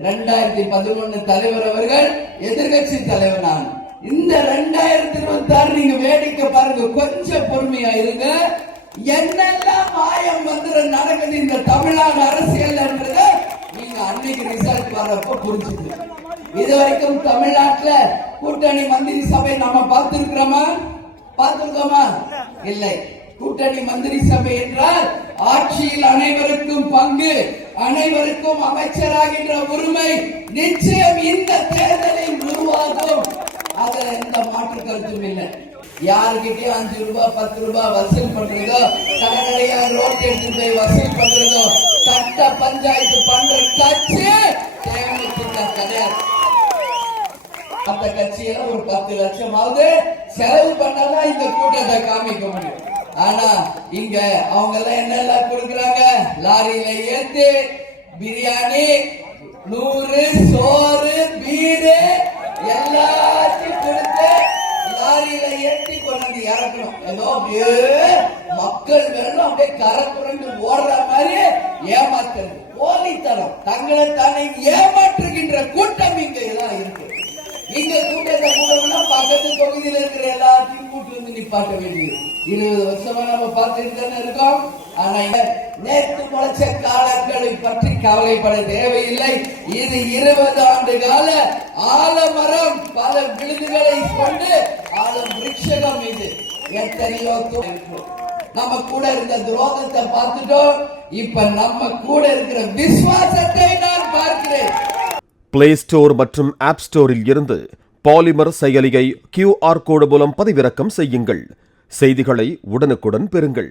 2011 தலைவர் அவர்கள் எதிர்கட்சி தலைவர் நான். இந்த 2026 நீங்க வேடிக்கை பாருங்க, கொஞ்சம் பொறுமையா இருங்க. என்னெல்லாம் மாயம் மந்திரம் நடக்குது இந்த தமிழ்நாடு அரசியல் நீங்க அன்னைக்கு ரிசல்ட் வர்றப்ப புரிஞ்சுது. இதுவரைக்கும் தமிழ்நாட்டுல கூட்டணி மந்திரி சபை நாம பார்த்திருக்கோமா? இல்லை. கூட்டணி மந்திரி சபை என்றால் ஆட்சியில் அனைவருக்கும் பங்கு, அனைவருக்கும் அமைச்சராகின்ற உரிமை நிச்சயம் இந்த தேர்தலில் உருவாகும். அதுல எந்த மாற்று கருத்தும் இல்லை. யாருக்கிட்டயும் 5 ரூபாய் 10 ரூபாய் வசூல் பண்றதோ, கடற்கரையா ரோட் எடுத்து போய் வசூல் பண்றதோ, சட்ட பஞ்சாயத்து பண்ற கட்சி தேமுதிக கிடையாது. அந்த கட்சியில ஒரு 10 லட்சமாவது செலவு பண்ணாதான் இந்த கூட்டத்தை காமிக்க முடியும். ஆனா இங்க அவங்க எல்லாம் என்னெல்லாம் கொடுக்கறாங்க? லாரியில ஏத்து பிரியாணி, 100 சோறு, பீரு எல்லாத்தையும் கொடுத்து லாரியில ஏற்றி கொண்டு இறக்கணும். ஏதோ மக்கள் வெள்ளம் அப்படியே கரை புரண்டு ஓடுற மாதிரி ஏமாத்துறது, போலித்தனம், தங்களை தானே ஏமாற்றுகின்ற கூட்டம் இங்க எல்லாம் இருக்கு. இங்க கூட்டத்தை கூடனா பக்கத்து தொகுதியில் இருக்கிற எல்லாத்தையும் கூட்டு வந்து நிப்பாட்ட வேண்டியது. 20 வருஷமா நம்ம பார்த்துட்டு தானே இருக்கோம். ஆனா நேற்று முளைச்ச காலங்களை பற்றி கவலைப்பட தேவையில்லை. இது 20 ஆண்டு கால ஆலமரம், பல விழுதுகளை கொண்டு ஆலம் விருட்சகம். இது எத்தனையோ நம்ம கூட இருந்த துரோகத்தை பார்த்துட்டோம். இப்ப நம்ம கூட இருக்கிற விசுவாசத்தை நான் பார்க்கிறேன். பிளே ஸ்டோர் மற்றும் ஆப் ஸ்டோரில் இருந்து பாலிமர் செயலியை QR கோடு மூலம் பதிவிறக்கம் செய்யுங்கள். செய்திகளை உடனுக்குடன் பெறுங்கள்.